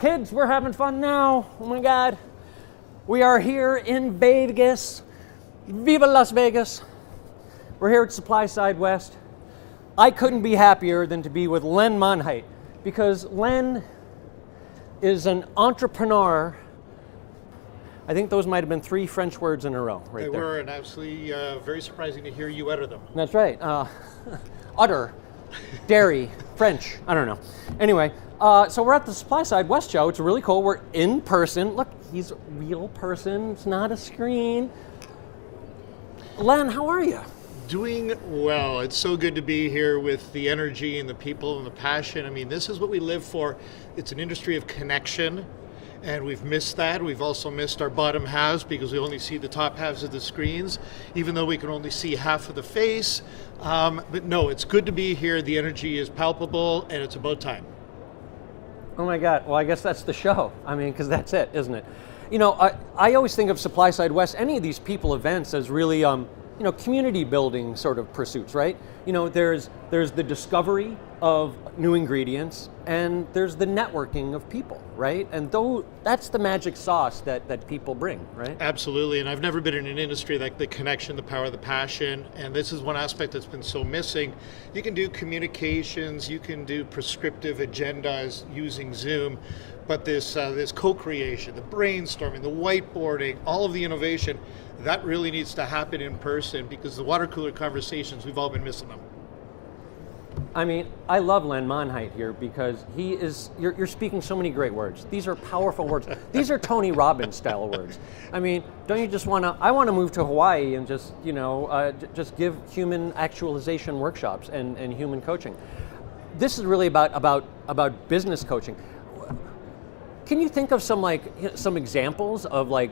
Kids, we're having fun now. Oh my God. We are here in Vegas. Viva Las Vegas. We're here at SupplySide West. I couldn't be happier than to be with Len Monheit, because Len is an entrepreneur. I think those might have been 3 French words in a row right there. They were, and absolutely very surprising to hear you utter them. That's right. Utter, dairy, French, I don't know. Anyway, so we're at the SupplySide West show. It's really cool. We're in person. Look, he's a real person. It's not a screen. Len, how are you? Doing well. It's so good to be here with the energy and the people and the passion. I mean, this is what we live for. It's an industry of connection, and we've missed that. We've also missed our bottom halves because we only see the top halves of the screens, even though we can only see half of the face. But no, it's good to be here. The energy is palpable, and it's about time. Oh my God, well, I guess that's the show. I mean, because that's it, isn't it? You know, I always think of SupplySide West, any of these people events, as really, you know, community building sort of pursuits, right? You know, there's the discovery of new ingredients, and there's the networking of people, right? And that's the magic sauce that people bring, right? Absolutely, and I've never been in an industry like the connection, the power, the passion, and this is one aspect that's been so missing. You can do communications, you can do prescriptive agendas using Zoom, but this co-creation, the brainstorming, the whiteboarding, all of the innovation, that really needs to happen in person, because the water cooler conversations, we've all been missing them. I mean, I love Len Monheit here because you're speaking so many great words. These are powerful words. These are Tony Robbins style words. I mean, don't you just I want to move to Hawaii and just, you know, just give human actualization workshops and human coaching. This is really about business coaching. Can you think of some examples of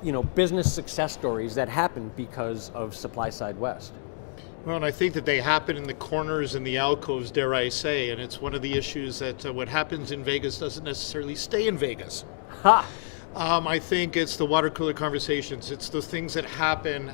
you know, business success stories that happened because of SupplySide West? Well, and I think that they happen in the corners and the alcoves, dare I say, and it's one of the issues that what happens in Vegas doesn't necessarily stay in Vegas. Ha! I think it's the water cooler conversations. It's the things that happen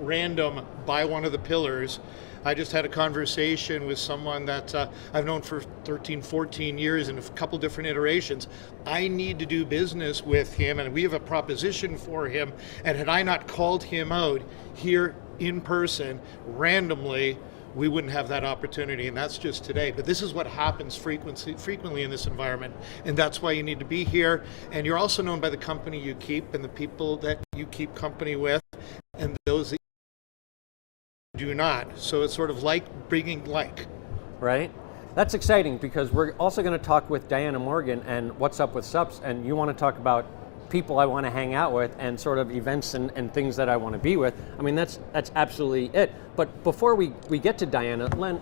random by one of the pillars. I just had a conversation with someone that I've known for 13, 14 years in a couple different iterations. I need to do business with him, and we have a proposition for him, and had I not called him out here in person randomly, we wouldn't have that opportunity, and that's just today. But this is what happens frequently in this environment, and that's why you need to be here. And you're also known by the company you keep and the people that you keep company with, and those that do not. So it's sort of like bringing like. Right? That's exciting, because we're also going to talk with Diana Morgan and What's Up with Sups, and you want to talk about people I want to hang out with and sort of events and things that I want to be with. I mean, that's absolutely it. But before we get to Diana, Len,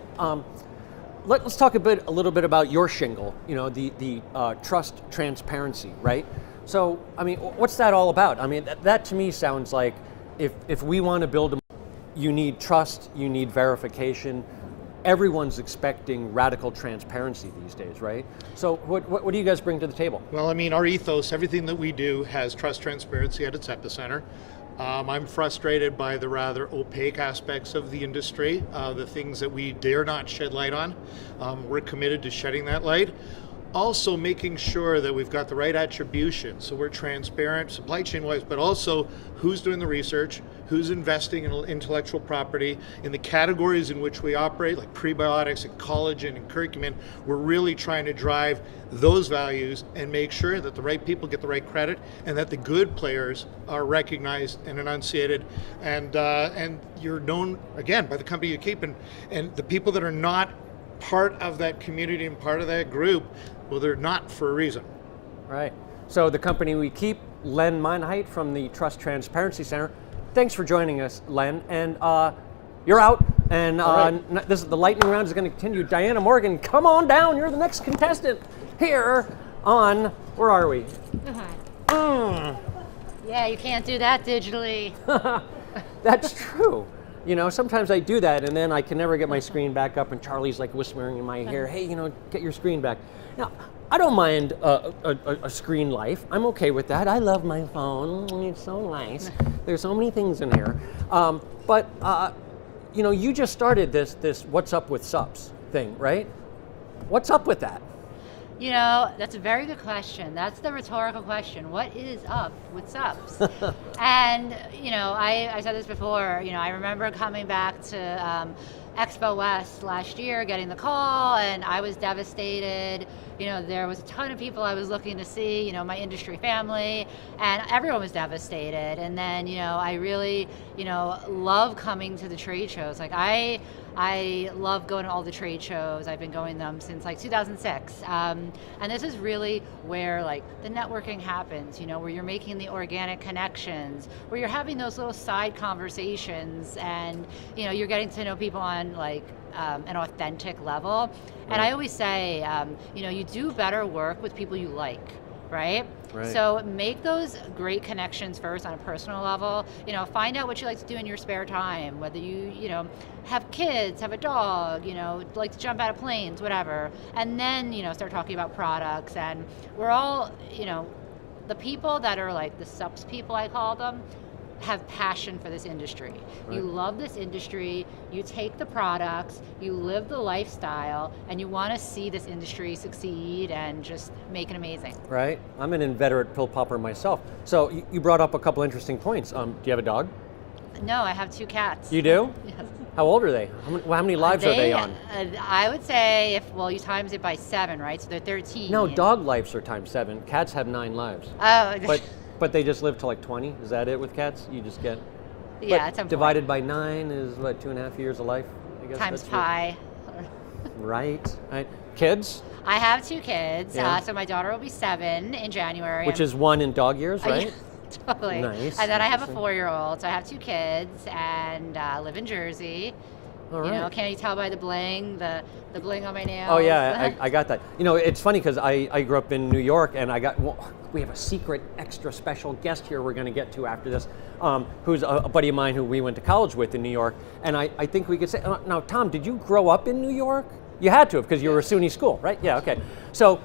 let's talk a little bit about your shingle, you know, the trust transparency, right? So, I mean, what's that all about? I mean, that to me sounds like if we want to build you need trust, you need verification. Everyone's expecting radical transparency these days, right? So what do you guys bring to the table? Well, I mean, our ethos, everything that we do has trust, transparency at its epicenter. I'm frustrated by the rather opaque aspects of the industry, the things that we dare not shed light on. We're committed to shedding that light. Also making sure that we've got the right attribution, so we're transparent supply chain wise, but also who's doing the research, who's investing in intellectual property, in the categories in which we operate, like prebiotics and collagen and curcumin. We're really trying to drive those values and make sure that the right people get the right credit, and that the good players are recognized and enunciated, and you're known again by the company you keep, and the people that are not part of that community and part of that group, well, they're not for a reason. Right. So the company we keep, Len Monheit from the Trust Transparency Center. Thanks for joining us, Len. And you're out. And this is the lightning round is going to continue. Diana Morgan, come on down. You're the next contestant here on, where are we? Yeah, you can't do that digitally. That's true. You know, sometimes I do that and then I can never get my screen back up, and Charlie's like whispering in my ear, hey, you know, get your screen back. Now, I don't mind a screen life. I'm okay with that. I love my phone. It's so nice. There's so many things in here. But you know, you just started this What's Up with Sups thing, right? What's up with that? You know, that's a very good question. That's the rhetorical question. What is up with subs? And, you know, I said this before, you know, I remember coming back to Expo West last year, getting the call, and I was devastated. You know, there was a ton of people I was looking to see, you know, my industry family, and everyone was devastated. And then, you know, I really, you know, love coming to the trade shows. Like I love going to all the trade shows. I've been going them since like 2006. And this is really where like the networking happens, you know, where you're making the organic connections, where you're having those little side conversations, and, you know, you're getting to know people on like an authentic level. And I always say, you know, you do better work with people you like, right? Right. So make those great connections first on a personal level. You know, find out what you like to do in your spare time, whether you know, have kids, have a dog, you know, like to jump out of planes, whatever. And then, you know, start talking about products. And we're all, you know, the people that are like the subs people, I call them, have passion for this industry. Right. You love this industry, you take the products, you live the lifestyle, and you want to see this industry succeed and just make it amazing. Right? I'm an inveterate pill popper myself. So you brought up a couple interesting points. Do you have a dog? No, I have 2 cats. You do? Yes. How old are they? How many lives are they on? I would say, well, you times it by 7, right? So they're 13. No, dog lives are times 7. Cats have 9 lives. Oh. But they just live to like 20? Is that it with cats? You just get... Yeah, it's divided by 9 is what, 2.5 years of life? I guess times that's pi. Right. Kids? I have 2 kids. Yeah. So my daughter will be 7 in January. Which is 1 in dog years, right? Totally. Nice. And then I have a 4-year-old. So I have 2 kids and live in Jersey. All right. You know, can't you tell by the bling, the bling on my nails? Oh yeah, I got that. You know, it's funny because I grew up in New York, and we have a secret extra special guest here we're going to get to after this, who's a buddy of mine who we went to college with in New York. And I think we could say, now Tom, did you grow up in New York? You had to have, because you were a SUNY school, right? Yeah, okay. So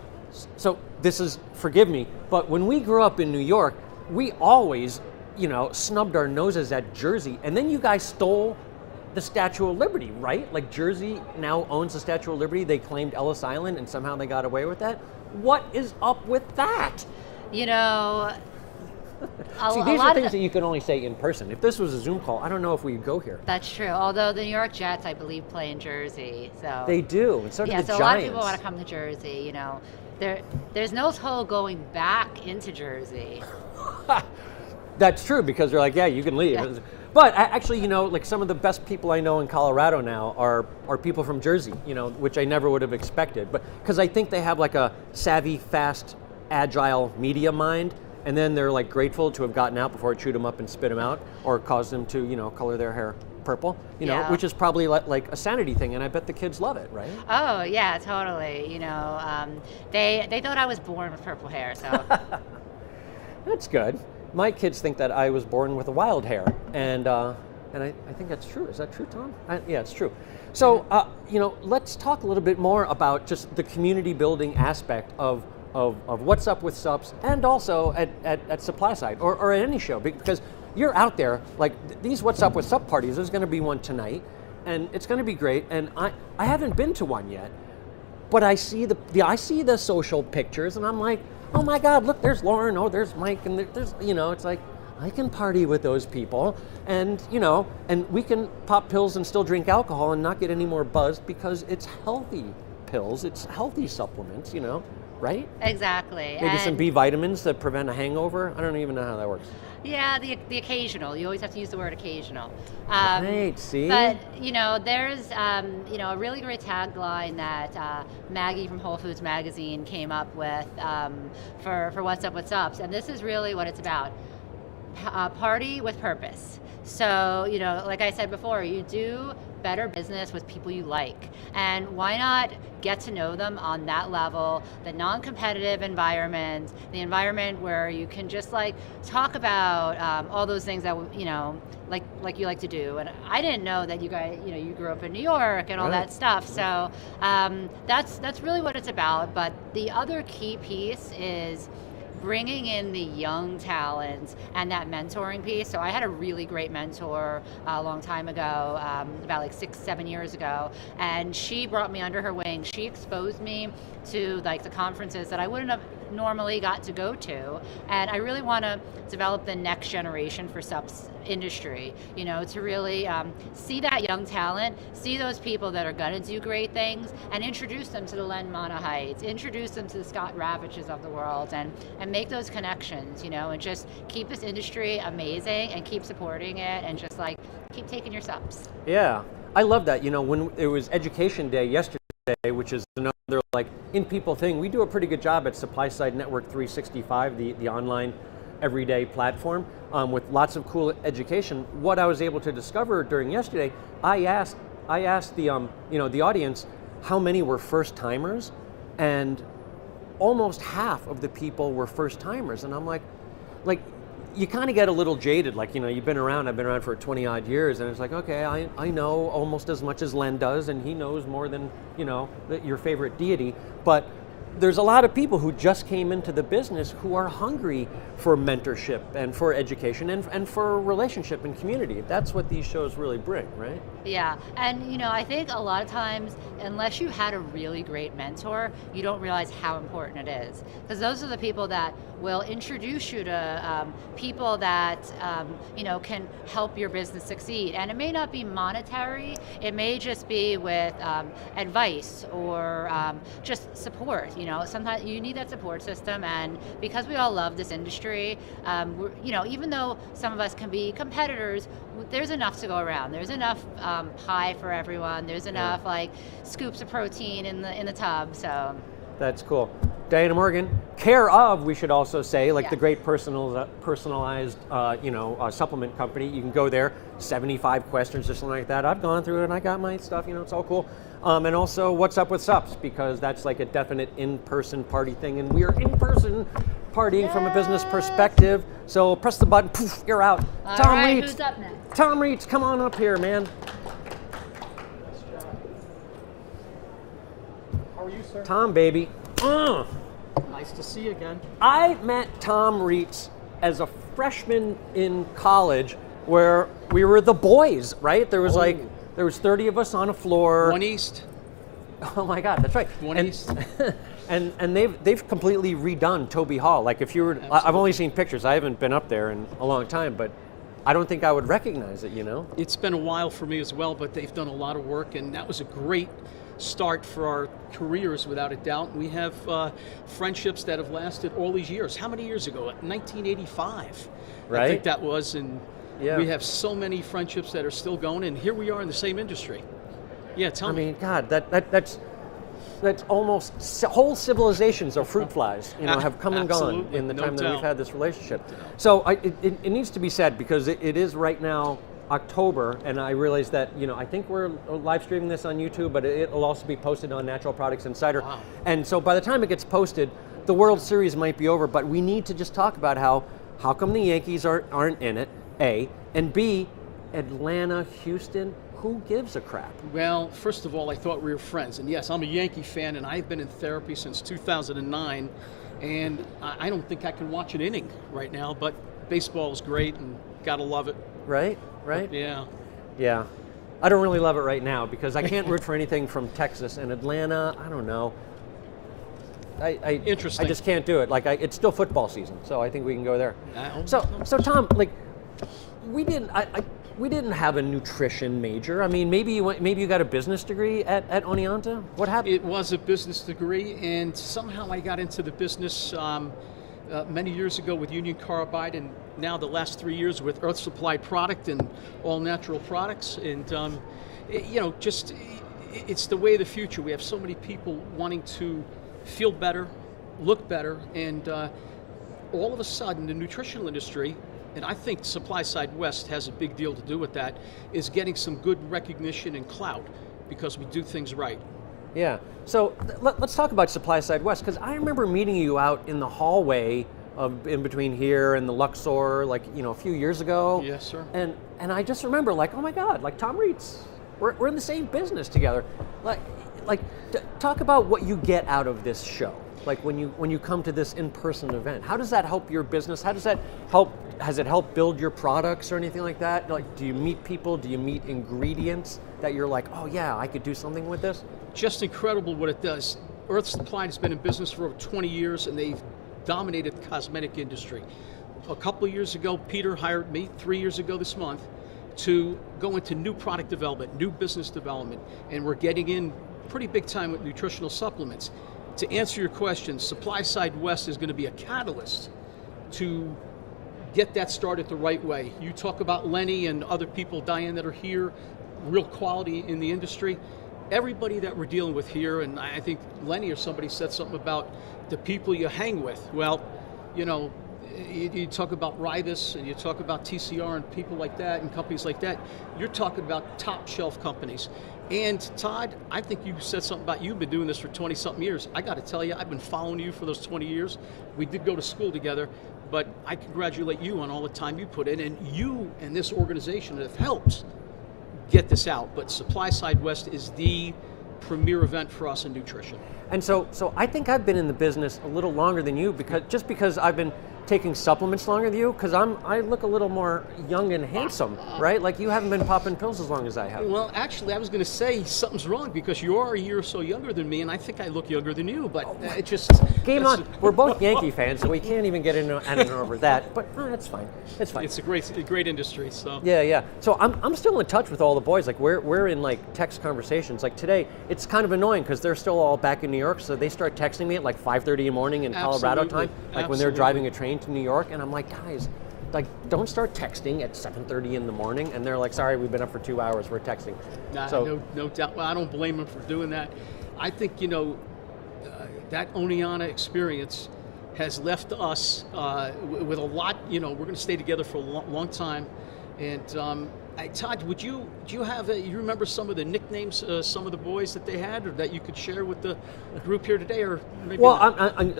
this is, forgive me, but when we grew up in New York, we always, you know, snubbed our noses at Jersey, and then you guys stole the Statue of Liberty, right? Like Jersey now owns the Statue of Liberty. They claimed Ellis Island, and somehow they got away with that. What is up with that? You know, See, these are things that you can only say in person. If this was a Zoom call, I don't know if we could go here. That's true. Although the New York Jets, I believe, play in Jersey. So They do, and so do the so Giants. a lot of people want to come to Jersey. You know, there's no toll going back into Jersey. That's true, because they're like, yeah, you can leave. Yeah. But actually, you know, like some of the best people I know in Colorado now are people from Jersey, you know, which I never would have expected. But because I think they have like a savvy, fast, agile media mind, and then they're like grateful to have gotten out before it chewed them up and spit them out, or caused them to, you know, color their hair purple, you know, which is probably like a sanity thing, and I bet the kids love it, right? Oh yeah, totally. You know, they thought I was born with purple hair, so. That's good. My kids think that I was born with a wild hair, and I think that's true. Is that true, Tom? Yeah, it's true. So, you know, let's talk a little bit more about just the community building aspect of what's up with subs, and also at SupplySide or at any show, because you're out there, like these what's up with sub parties. There's going to be one tonight, and it's going to be great. And I haven't been to one yet, but I see I see the social pictures, and I'm like, oh my God, look, there's Lauren, oh, there's Mike, and there's, you know, it's like, I can party with those people, and, you know, and we can pop pills and still drink alcohol and not get any more buzzed, because it's healthy pills, it's healthy supplements, you know, right? Exactly. Maybe some B vitamins that prevent a hangover. I don't even know how that works. Yeah, the occasional. You always have to use the word occasional. Right, see? But, you know, there's, you know, a really great tagline that Maggie from Whole Foods Magazine came up with for What's Up with Subs. And this is really what it's about. Party with purpose. So, you know, like I said before, you do better business with people you like. And why not get to know them on that level, the non-competitive environment, the environment where you can just like talk about all those things that, you know, like you like to do. And I didn't know that you guys, you know, you grew up in New York and all that stuff. So that's really what it's about. But the other key piece is bringing in the young talent and that mentoring piece. So I had a really great mentor a long time ago, about like 6-7 years ago, and she brought me under her wing. She exposed me to like the conferences that I wouldn't have normally got to go to, and I really want to develop the next generation for subs industry, you know, to really see that young talent, see those people that are going to do great things, and introduce them to the Len Monahites, introduce them to the Scott Ravages of the world, and make those connections, you know, and just keep this industry amazing and keep supporting it, and just like keep taking your subs. Yeah, I love that. You know, when it was Education Day yesterday, which is another like in people thing, we do a pretty good job at SupplySide Network 365, the online everyday platform, with lots of cool education. What I was able to discover during yesterday, I asked the the audience how many were first timers, and almost half of the people were first timers, and I'm like you kind of get a little jaded, like, you know, I've been around for 20 odd years, and it's like, okay, I know almost as much as Len does, and he knows more than, you know, your favorite deity, but there's a lot of people who just came into the business who are hungry for mentorship and for education and for relationship and community. That's what these shows really bring, right? Yeah, and you know, I think a lot of times, unless you had a really great mentor, you don't realize how important it is. Because those are the people that will introduce you to people that you know, can help your business succeed. And it may not be monetary, it may just be with advice or just support. You know, sometimes you need that support system, and because we all love this industry, you know, even though some of us can be competitors, there's enough to go around. There's enough pie for everyone. There's enough like scoops of protein in the tub. So that's cool. Diana Morgan, care of, we should also say, like Yeah. the great personalized supplement company. You can go there, 75 questions or something like that. I've gone through it and I got my stuff, you know, it's all cool. And also, what's up with Sups, because that's like a definite in-person party thing, and we are in-person partying from a business perspective. So press the button, poof, you're out. all Tom right, Reitz. who's up next? Tom Reitz, come on up here, man. How are you, sir? Tom, baby. Nice to see you again. I met Tom Reitz as a freshman in college, where we were the boys, right? There was there was 30 of us on a floor. One East. Oh my God, that's right. One East. And they've completely redone Toby Hall. Like, if you were, I've only seen pictures. I haven't been up there in a long time, but I don't think I would recognize it, you know? It's been a while for me as well, but they've done a lot of work, and that was a great start for our careers, without a doubt. We have friendships that have lasted all these years. How many years ago? 1985. Right. I think that was, and Yeah. we have so many friendships that are still going, and here we are in the same industry. Yeah, tell me. I mean, God, that's almost whole civilizations of fruit flies, you know, have come and gone Absolutely, in the no time that we've doubt. had this relationship. So it needs to be said, because it is right now October, and I realize that, you know, I think we're live streaming this on YouTube, but it'll also be posted on Natural Products Insider. Wow. And so by the time it gets posted, the World Series might be over, but we need to just talk about how come the Yankees aren't in it, A, and B, Atlanta, Houston, who gives a crap? Well, first of all, I thought we were friends. And yes, I'm a Yankee fan, and I've been in therapy since 2009. And I don't think I can watch an inning right now, but baseball is great, and gotta love it. Right? Yeah. Yeah. I don't really love it right now, because I can't root for anything from Texas and Atlanta. I don't know. Interesting. I just can't do it. Like, it's still football season, so I think we can go there. I- So Tom, like, we didn't have a nutrition major. I mean, maybe you got a business degree at Oneonta. What happened? It was a business degree, and somehow I got into the business many years ago with Union Carbide, and now the last 3 years with Earth Supply Product and all natural products. And it's the way of the future. We have so many people wanting to feel better, look better, and all of a sudden the nutritional industry, and I think SupplySide West has a big deal to do with that, is getting some good recognition and clout because we do things right. Yeah. So let's talk about SupplySide West, because I remember meeting you out in the hallway in between here and the Luxor, like, you know, a few years ago. Yes, sir. And I just remember, like, oh my God, like Tom Reitz, we're in the same business together. Talk about what you get out of this show. Like when you come to this in-person event, how does that help your business? How does that help? Has it helped build your products or anything like that? Like, do you meet people? Do you meet ingredients that you're like, oh yeah, I could do something with this? Just incredible what it does. Earth Supply has been in business for over 20 years, and they've dominated the cosmetic industry. A couple of years ago, Peter hired me, 3 years ago this month, to go into new product development, new business development, and we're getting in pretty big time with nutritional supplements. To answer your question, SupplySide West is going to be a catalyst to get that started the right way. You talk about Lenny and other people, Diane, that are here, real quality in the industry. Everybody that we're dealing with here, and I think Lenny or somebody said something about the people you hang with. Well, you know, you talk about Ribus and you talk about TCR and people like that and companies like that. You're talking about top shelf companies. And Todd, I think you said something about you've been doing this for 20 something years. I got to tell you, I've been following you for those 20 years. We did go to school together, but I congratulate you on all the time you put in, and you and this organization have helped get this out. But SupplySide West is the premier event for us in nutrition. And so I think I've been in the business a little longer than you, because I've been taking supplements longer than you, because I look a little more young and handsome, right? Like you haven't been popping pills as long as I have. Well, actually, I was going to say something's wrong because you are a year or so younger than me, and I think I look younger than you. But it just game on. We're both Yankee fans, so we can't even get into and over that. But it's fine. It's fine. It's a great industry. So yeah. So I'm still in touch with all the boys. Like we're in like text conversations. Like today, it's kind of annoying because they're still all back in New York, so they start texting me at like 5:30 in the morning in Colorado time, like when they're driving a train to New York, and I'm like, guys, like don't start texting at 7:30 in the morning, and they're like, sorry, we've been up for 2 hours, we're texting. No doubt. Well, I don't blame them for doing that. I think that Oneana experience has left us with a lot. We're going to stay together for a long time, and. Todd, do you have you remember some of the nicknames, some of the boys that they had, or that you could share with the group here today, or maybe? Well, I'm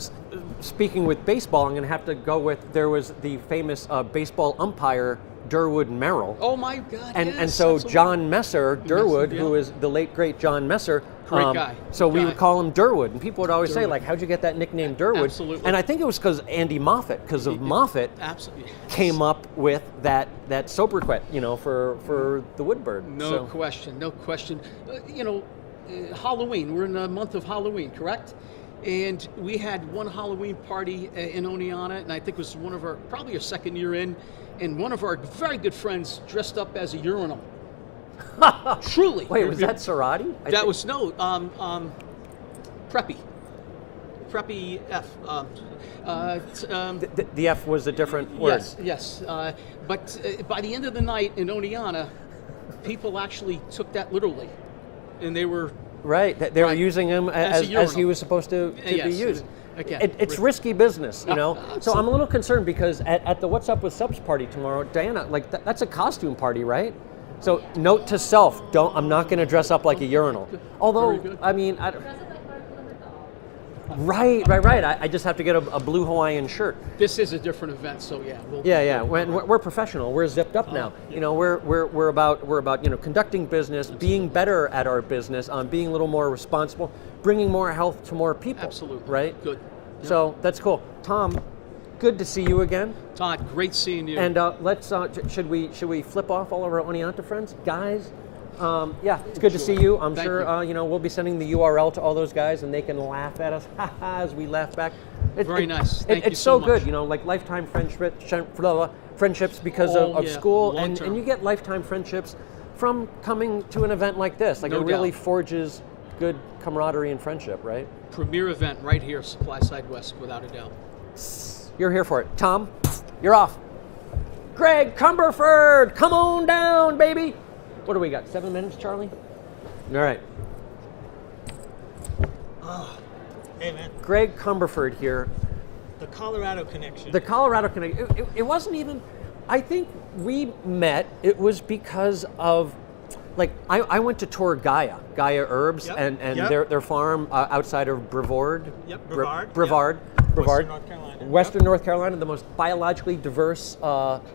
speaking with baseball. I'm going to have to go with there was the famous baseball umpire Durwood Merrill. Oh my God! And so John Messer Durwood, who is the late great John Messer. Great guy. So we would call him Durwood, and people would always say, like, how'd you get that nickname Durwood? Absolutely. And I think it was because Andy Moffat, because of Moffat, came up with that sobriquet, for the Woodbird. No question. Halloween. We're in the month of Halloween, correct? And we had one Halloween party in Oneana, and I think it was probably our second year in, and one of our very good friends dressed up as a urinal. Truly. Wait, was that Cerati? Preppy F. The F was a different word. Yes. But by the end of the night in Oneana, people actually took that literally, and they were They were using him as he was supposed to be used. Again, it's risky business, So I'm a little concerned because at the What's Up with Subs party tomorrow, Diana, like that's a costume party, right? So note to self: I'm not going to dress up like a urinal. Although, I mean, right. I just have to get a blue Hawaiian shirt. This is a different event, so yeah. Yeah. We're professional. We're zipped up now. We're about conducting business, being better at our business, being a little more responsible, bringing more health to more people. Absolutely. Right. Good. Yep. So that's cool. Tom, good to see you again. Todd, great seeing you. And let's should we flip off all of our Oneonta friends, guys? It's good to see you. I'm sure we'll be sending the URL to all those guys, and they can laugh at us as we laugh back. Very nice. Thank you it's so so much. good, like lifetime friendships because of school, and you get lifetime friendships from coming to an event like this. Like it really forges good camaraderie and friendship, right? Premier event right here, SupplySide West, without a doubt. You're here for it. Tom, you're off. Greg Cumberford, come on down, baby. What do we got? 7 minutes, Charlie? All right. Oh, hey, man. Greg Cumberford here. The Colorado connection. The Colorado connection. It wasn't even, I think we met, it was because of, like, I went to tour Gaia Herbs, and their farm outside of Brevard. Yep, Brevard. Western North Carolina. Western North Carolina, the most biologically diverse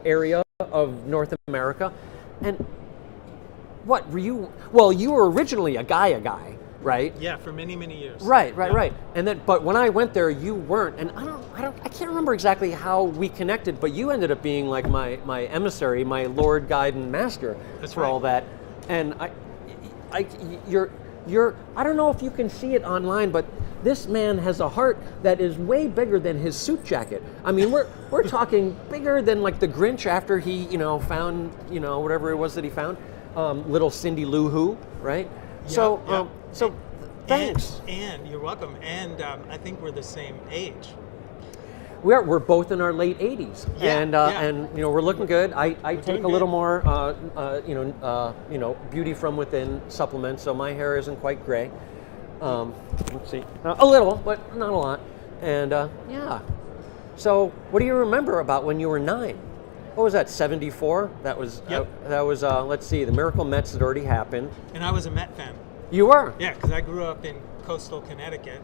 area of North America. And what were you? Well, you were originally a Gaia guy, right? Yeah, for many, many years. Right. Yeah. And then, but when I went there, you weren't, and I can't remember exactly how we connected, but you ended up being like my emissary, my Lord, guide, and master That's for right. all that. And you're, I don't know if you can see it online, but this man has a heart that is way bigger than his suit jacket. I mean, we're talking bigger than like the Grinch after he, found, whatever it was that he found, little Cindy Lou Who, right? Yeah, yeah. So thanks. And you're welcome. And I think we're the same age. We're both in our late 80s, Yeah, and yeah. and we're looking good. I take doing a little good. more beauty from within supplements, so my hair isn't quite gray. Let's see, a little, but not a lot. And yeah. So what do you remember about when you were 9? What was that? 74? That was Yep. let's see, the Miracle Mets had already happened. And I was a Met fan. You were. Yeah, because I grew up in coastal Connecticut.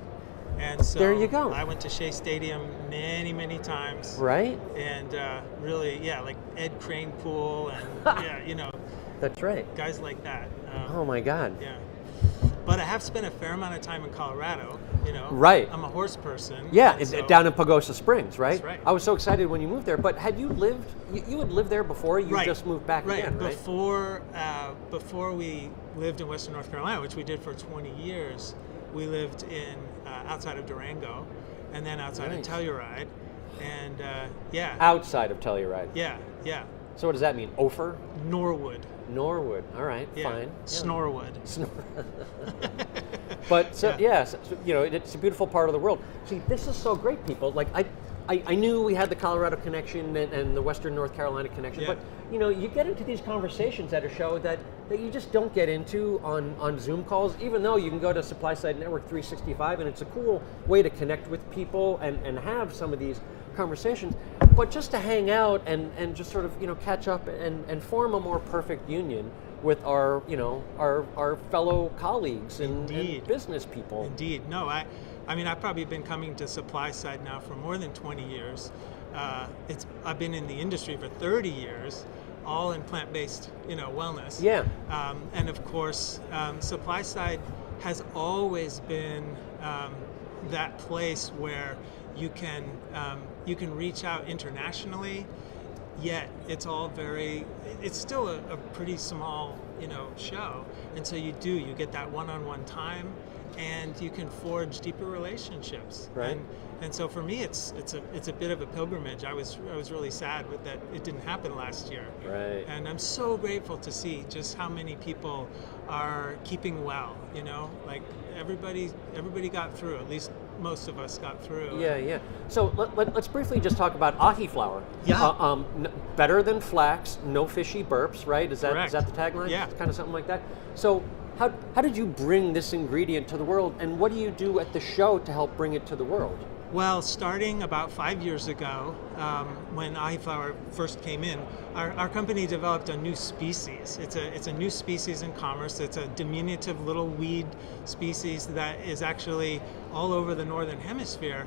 And so There you go. I went to Shea Stadium many, many times. Right. And really, yeah, like Ed Kranepool and, yeah, That's right. guys like that. Oh my God. Yeah. But I have spent a fair amount of time in Colorado, Right. I'm a horse person. Yeah, and so- down in Pagosa Springs, right? That's right. I was so excited when you moved there. But had you lived? You had lived there before. You Right. just moved back right. again, right? Before we lived in Western North Carolina, which we did for 20 years, we lived in outside of Durango, and then outside Nice. of Telluride, and yeah, Outside of Telluride. yeah, So what does that mean? Ophir, Norwood, Norwood. All right, yeah, fine. Snorwood. But so, Yeah. yeah, so, it's a beautiful part of the world. See, this is so great, people. Like I knew we had the Colorado connection and the Western North Carolina connection, Yeah. but you get into these conversations at a show that you just don't get into on Zoom calls, even though you can go to SupplySide Network 365 and it's a cool way to connect with people and have some of these conversations. But just to hang out and just sort of catch up and form a more perfect union with our fellow colleagues and Indeed. business people. Indeed. No, I mean, I've probably been coming to SupplySide now for more than 20 years. I've been in the industry for 30 years, all in plant-based, wellness. Yeah. And of course, SupplySide has always been that place where you can reach out internationally. Yet it's still a pretty small, show, and so you get that one-on-one time, and you can forge deeper relationships. Right. And so for me, it's a bit of a pilgrimage. I was really sad that it didn't happen last year. Right. And I'm so grateful to see just how many people are keeping well. Like everybody got through. At least most of us got through. Yeah. So let's briefly just talk about ahi flour. Yeah. Better than flax, no fishy burps, right? Is that Correct. the tagline? Yeah. Kind of something like that. So how did you bring this ingredient to the world, and what do you do at the show to help bring it to the world? Well, starting about 5 years ago, when ahi flour first came in, our company developed a new species. It's a new species in commerce. It's a diminutive little weed species that is actually all over the northern hemisphere.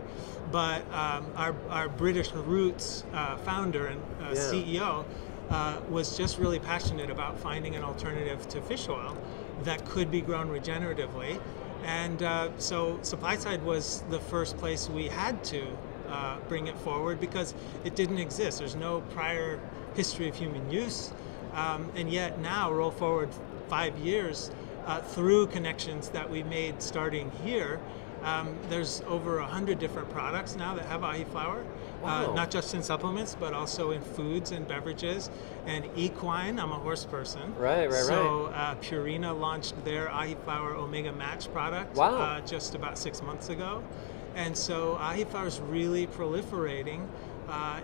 But our British roots founder and CEO was just really passionate about finding an alternative to fish oil that could be grown regeneratively. And so SupplySide was the first place we had to bring it forward because it didn't exist. There's no prior history of human use. And yet now, roll forward 5 years, through connections that we made starting here, there's over 100 different products now that have ahi flour. Wow. Not just in supplements, but also in foods and beverages. And equine, I'm a horse person. Right. So Purina launched their ahi flour Omega Match product Wow. just about 6 months ago. And so ahi flour is really proliferating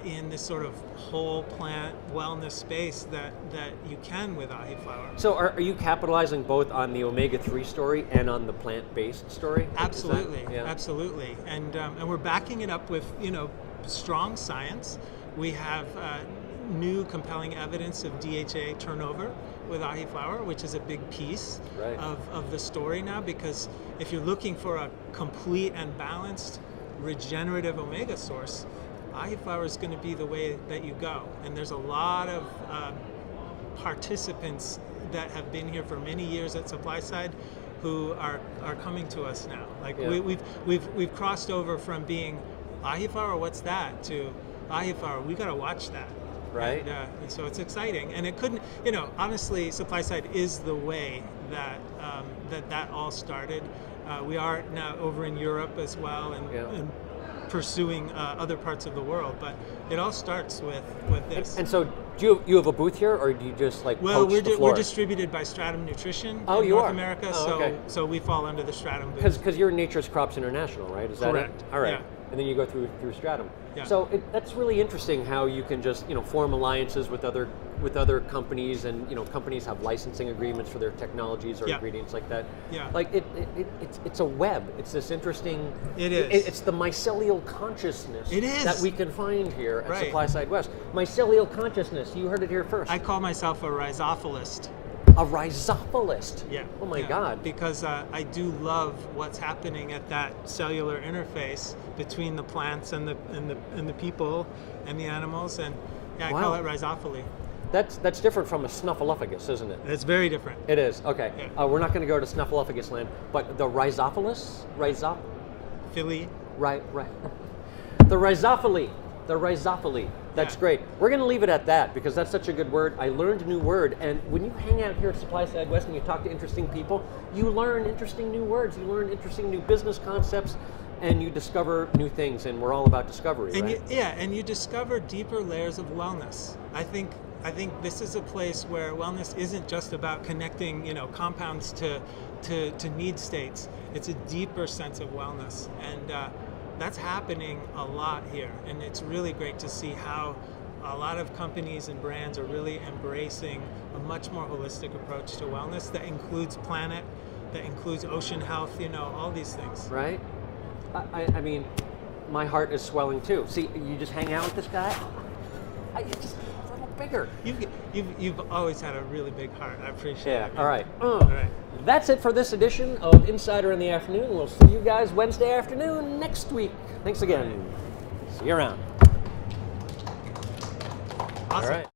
in this sort of whole plant wellness space that you can with ahi flour. So are you capitalizing both on the omega-3 story and on the plant-based story? Is that- Absolutely, yeah. absolutely, and we're backing it up with strong science. We have new compelling evidence of DHA turnover with ahi flour, which is a big piece Right. of the story now, because if you're looking for a complete and balanced regenerative omega source, ahi flour is going to be the way that you go. And there's a lot of participants that have been here for many years at SupplySide who are coming to us now. Like Yeah. we've crossed over from being Ahifar, what's that, to Ahifar, we got to watch that. Right. And so it's exciting, and it couldn't, honestly, SupplySide is the way that that all started. We are now over in Europe as well, and pursuing other parts of the world, but it all starts with this. And so, do you have a booth here, or do you just like Well, poach the floor? we're distributed by Stratum Nutrition Oh, in you North are? America, Oh, okay. so we fall under the Stratum booth. Because you're Nature's Crops International, right? Is that Correct. it? All right. Yeah. And then you go through Stratum. Yeah. So that's really interesting how you can just form alliances with other companies, and companies have licensing agreements for their technologies or Yeah. ingredients like that. Yeah. Like it's a web. It's this interesting. It is. It's the mycelial consciousness. It is. that we can find here at Right. SupplySide West. Mycelial consciousness. You heard it here first. I call myself a rhizophilist. A rhizophilist. Yeah. Oh my yeah. God. Because I do love what's happening at that cellular interface between the plants and the people and the animals, and I call Wow. it rhizophily. That's different from a snuffleupagus, isn't it? It's very different. It is. Okay. Yeah. We're not going to go to snuffleupagus land, but the rhizophilus, Philly. right. The rhizophily. That's Yeah. great. We're going to leave it at that because that's such a good word. I learned a new word, and when you hang out here at SupplySide West and you talk to interesting people, you learn interesting new words. You learn interesting new business concepts, and you discover new things. And we're all about discovery, And right? and you discover deeper layers of wellness. I think this is a place where wellness isn't just about connecting, compounds to need states. It's a deeper sense of wellness, and that's happening a lot here. And it's really great to see how a lot of companies and brands are really embracing a much more holistic approach to wellness that includes planet, that includes ocean health, all these things. Right? I mean, my heart is swelling too. See, you just hang out with this guy. It's just a little bigger. You've always had a really big heart. I appreciate Yeah. it. All right. All right. That's it for this edition of Insider in the Afternoon. We'll see you guys Wednesday afternoon next week. Thanks again. See you around. Awesome. All right.